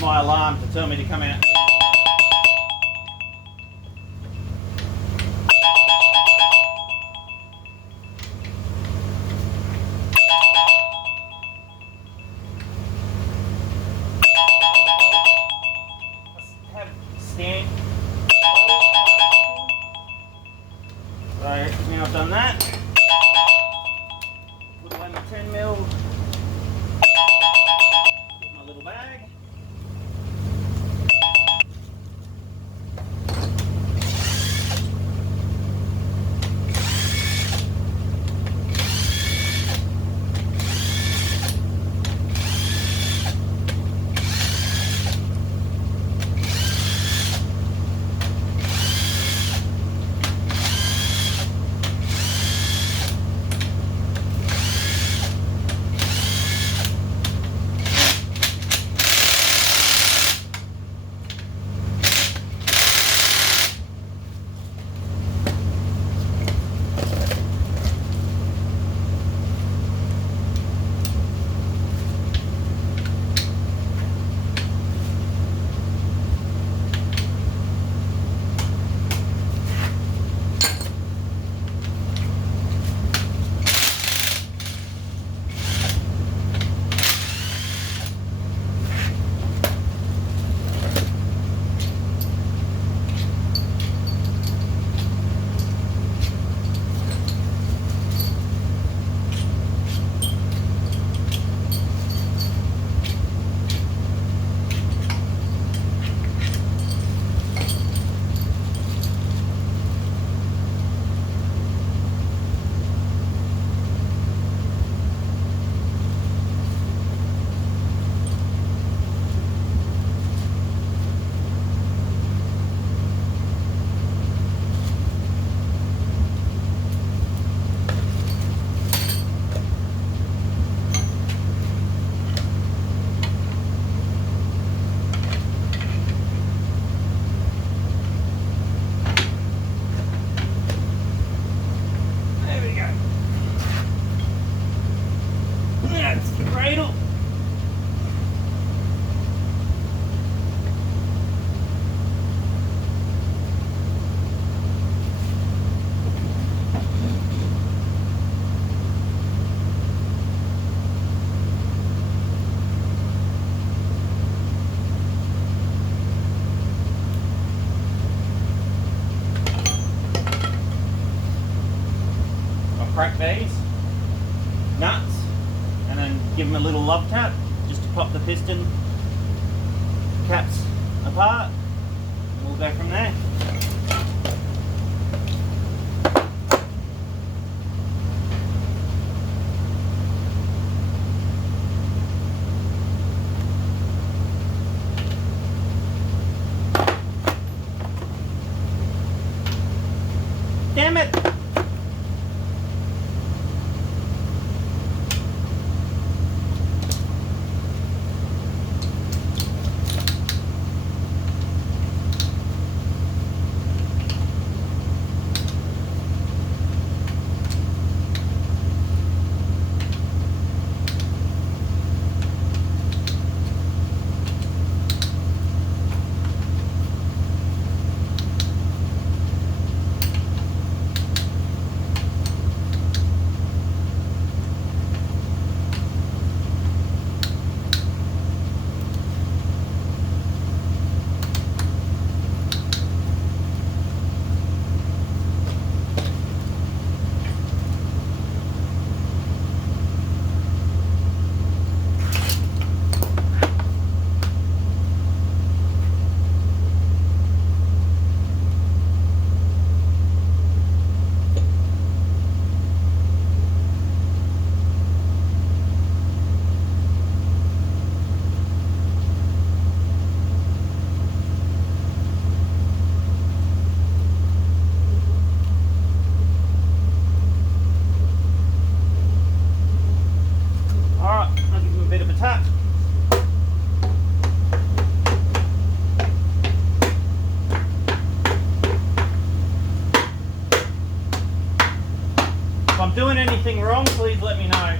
That's my alarm to tell me to come out. Stand. So now I've done that. Put away my 10mm. Get my little bag. That's the cradle. I'll crack these nuts and then give them a little love tap just to pop the piston caps apart. We'll go from there. Damn it! Tap. If I'm doing anything wrong, please let me know.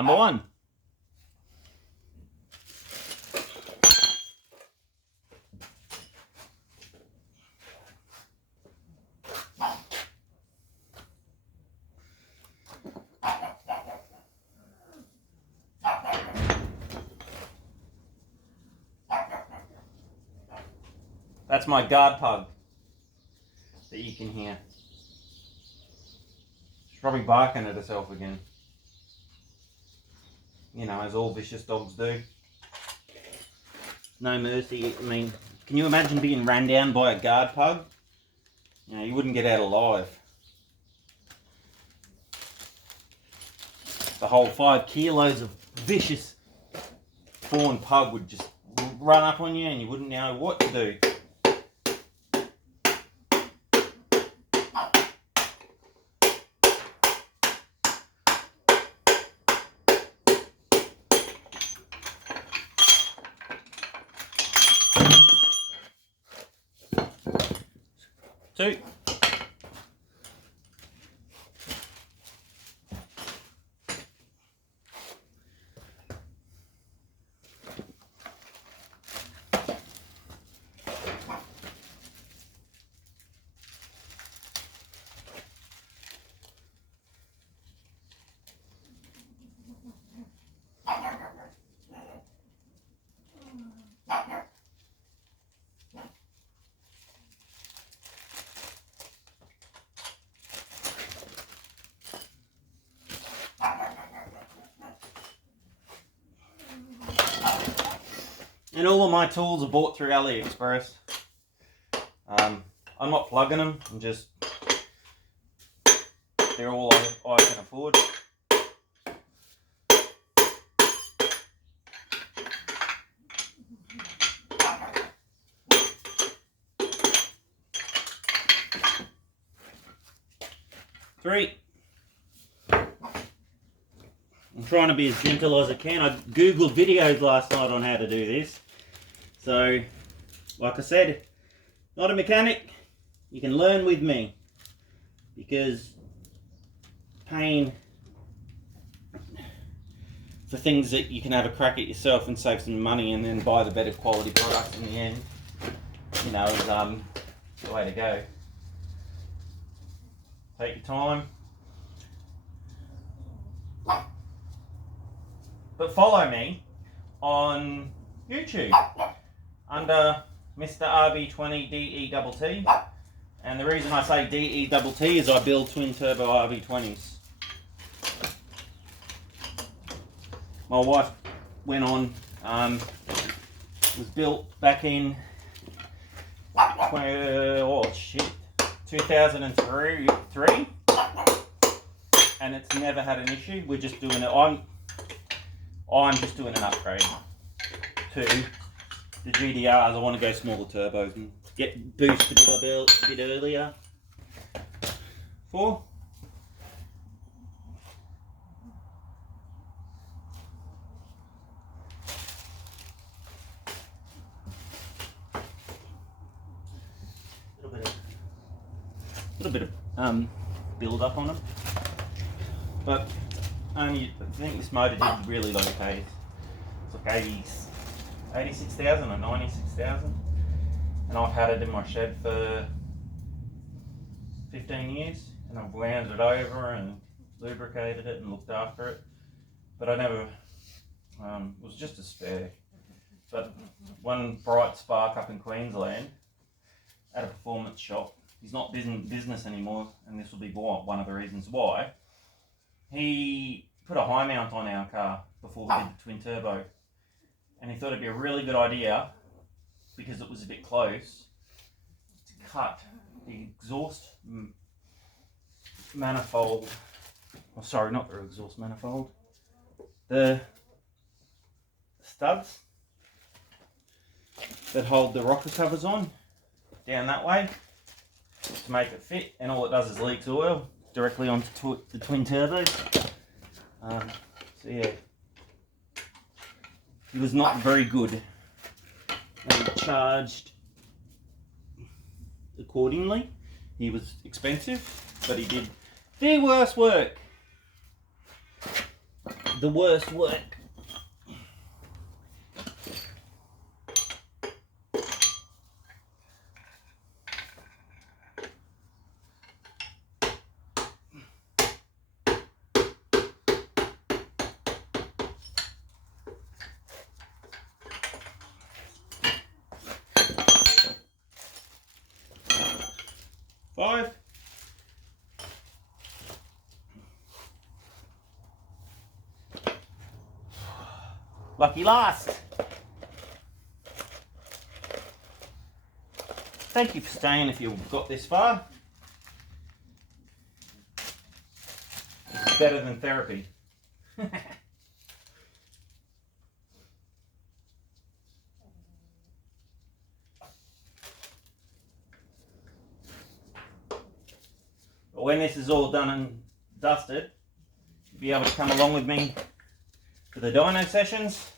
Number 1. That's my guard pug that you can hear. She's probably barking at herself again. You know, as all vicious dogs do. No mercy. I mean, can you imagine being ran down by a guard pug? You know, you wouldn't get out alive. The whole 5 kilos of vicious fawn pug would just run up on you and you wouldn't know what to do. Two. And all of my tools are bought through AliExpress. I'm not plugging them, I'm just, they're all I can afford. Three. I'm trying to be as gentle as I can. I googled videos last night on how to do this. So, like I said, not a mechanic. You can learn with me. Because paying for things that you can have a crack at yourself and save some money and then buy the better quality product in the end, you know, is the way to go. Take your time. But follow me on YouTube under Mr. Rb20det. And the reason I say DETT is I build twin turbo RB20s. My wife went on, was built back in 2003, and it's never had an issue. We're just doing it. I'm just doing an upgrade to the GDRs. I want to go smaller turbos and get boosted a bit earlier. 4. Little bit of build up on them, but I think this motor did really low pace. It's like 86,000 or 96,000, and I've had it in my shed for 15 years, and I've wound it over and lubricated it and looked after it, but I never, it was just a spare. But one bright spark up in Queensland at a performance shop, he's not business anymore, and this will be one of the reasons why. He put a high mount on our car before we did the twin turbo, and he thought it'd be a really good idea, because it was a bit close, to cut the exhaust manifold, oh sorry, not the exhaust manifold, the studs that hold the rocker covers on, down that way, to make it fit, and all it does is leaks oil directly onto the twin turbos. So yeah, he was not very good, and charged accordingly. He was expensive, but he did the worst work the worst work. Five. Lucky last. Thank you for staying if you've got this far. It's better than therapy. But when this is all done and dusted, you'll be able to come along with me for the dyno sessions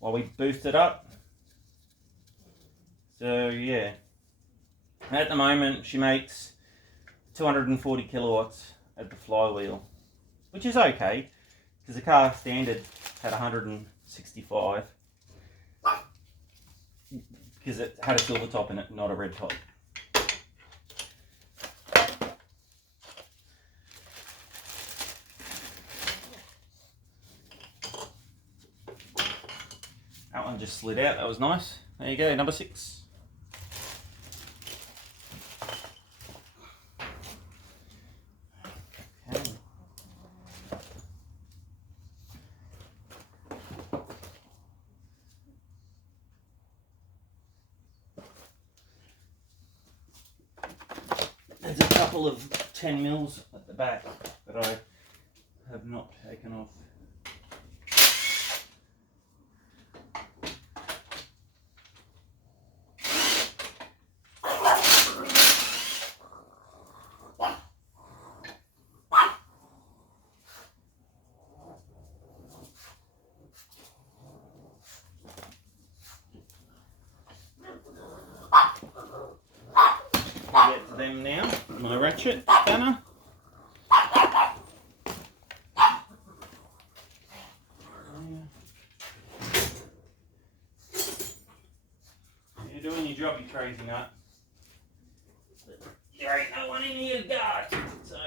while we boost it up. So yeah, at the moment she makes 240 kilowatts at the flywheel, which is okay because the car standard had 165 because it had a silver top in it, not a red top. That one just slid out, that was nice. There you go, number 6. Okay. There's a couple of 10 mils at the back that I have not taken off. I'll get to them now, my ratchet spanner. You're doing your job, you crazy nut. There ain't no one in here, guard. So,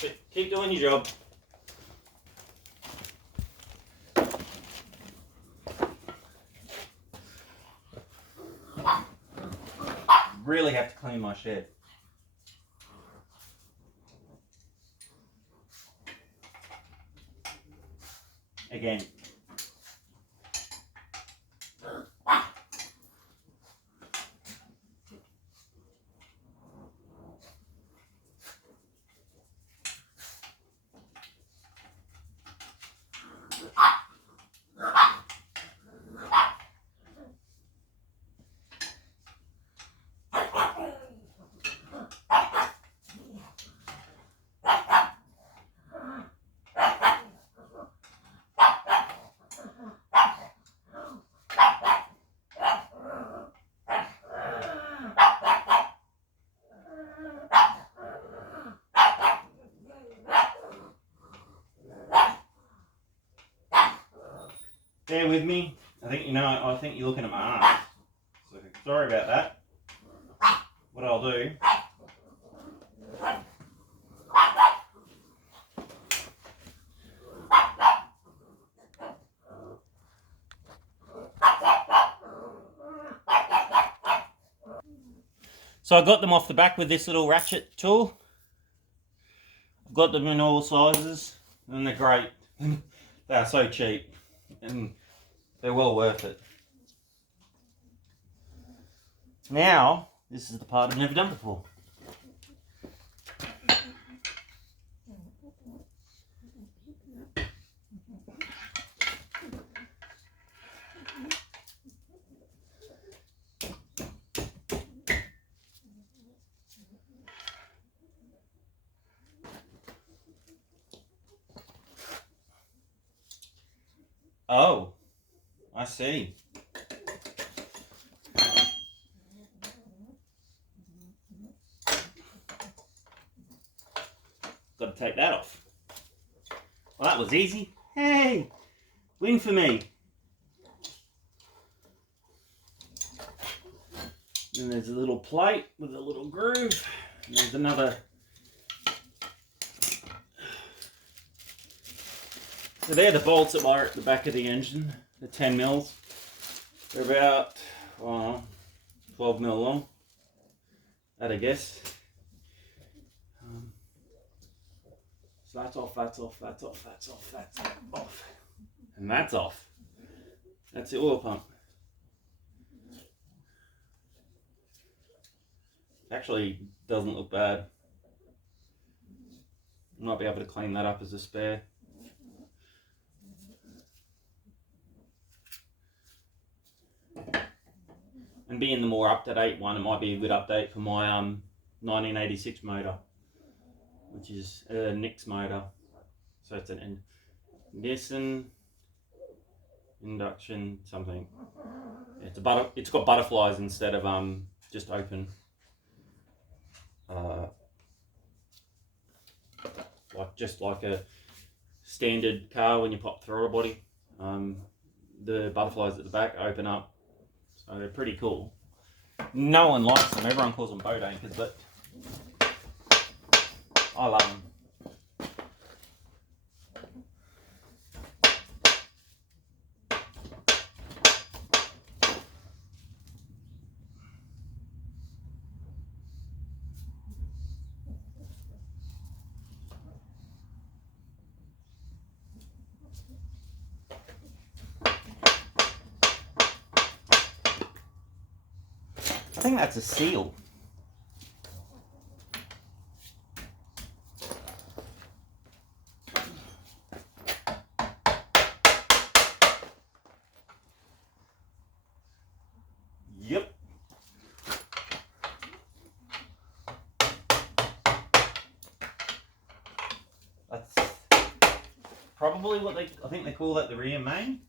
but keep doing your job. Really have to clean my shed. Again. Bear with me. I think you're looking at my arms. So sorry about that. What I'll do. So I got them off the back with this little ratchet tool. I've got them in all sizes and they're great. They are so cheap and they're well worth it. Now, this is the part I've never done before. Oh, I see. Got to take that off. Well, that was easy. Hey, win for me. And there's a little plate with a little groove. And there's another. So they're the bolts that were at the back of the engine, the 10 mils. They're about 12 mil long, at a guess. So that's off, that's off, that's off, that's off, that's off. And that's off. That's the oil pump. Actually, doesn't look bad. Might be able to clean that up as a spare. And being the more up-to-date one, it might be a good update for my 1986 motor, which is a Nix motor. So it's an induction something. It's got butterflies instead of just open. Like a standard car when you pop the throttle body. The butterflies at the back open up, so they're pretty cool. No one likes them. Everyone calls them boat anchors, but I love them. I think that's a seal. Yep. That's probably what I think they call that the rear main.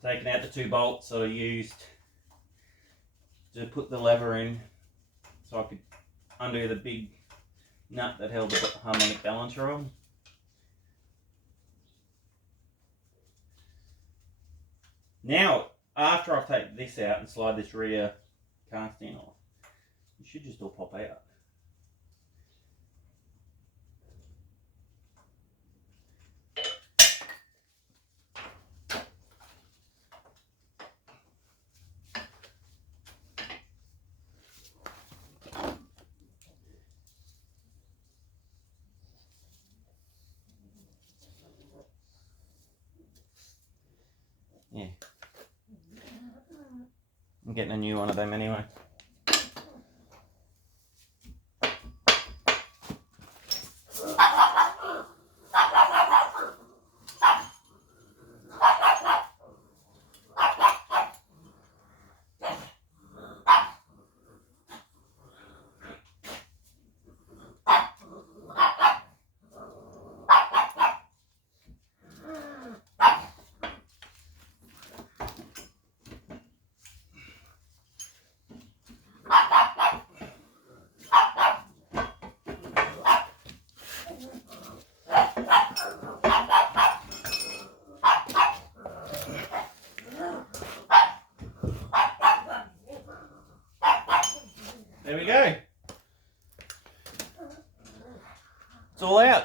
Taking out the 2 bolts that I used to put the lever in so I could undo the big nut that held the harmonic balancer on. Now, after I've taken this out and slide this rear casting off, it should just all pop out. Yeah. I'm getting a new one of them anyway. There we go. It's all out.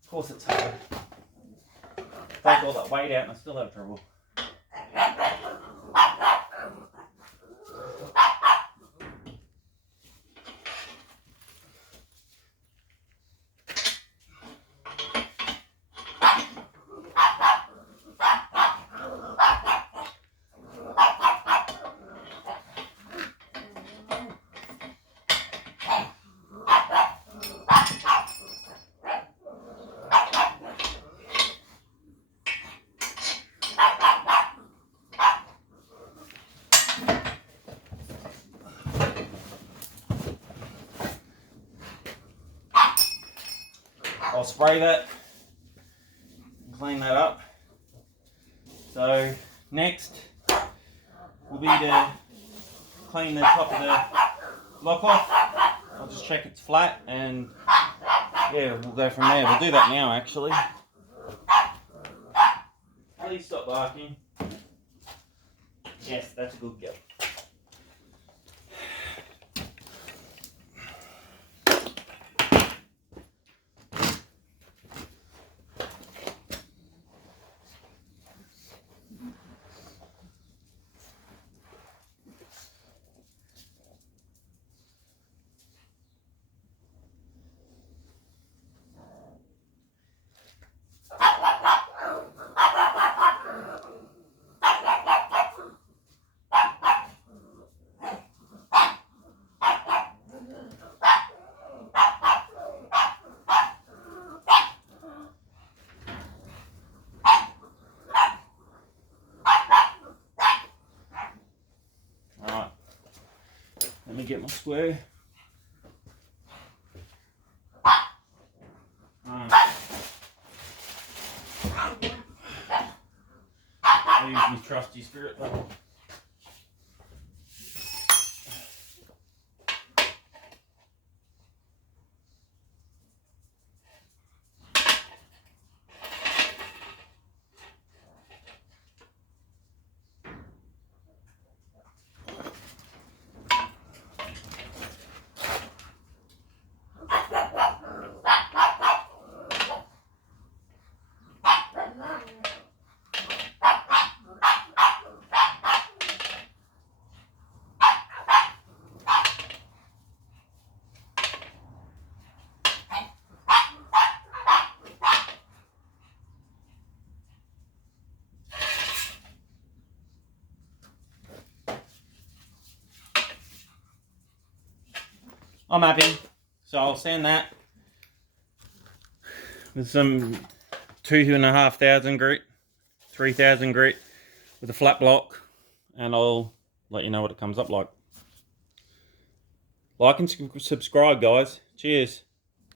Of course it's hard. Take all that weight out and I still have trouble. I'll spray that and clean that up. So next will be to clean the top of the block off. I'll just check it's flat and yeah, we'll go from there. We'll do that now actually. Please stop barking. Yes, that's a good girl. Let me get my square. I use my trusty spirit level. I'm happy, so I'll sand that with some 2,500 grit, 3,000 grit with a flat block, and I'll let you know what it comes up like. Like and subscribe, guys. Cheers.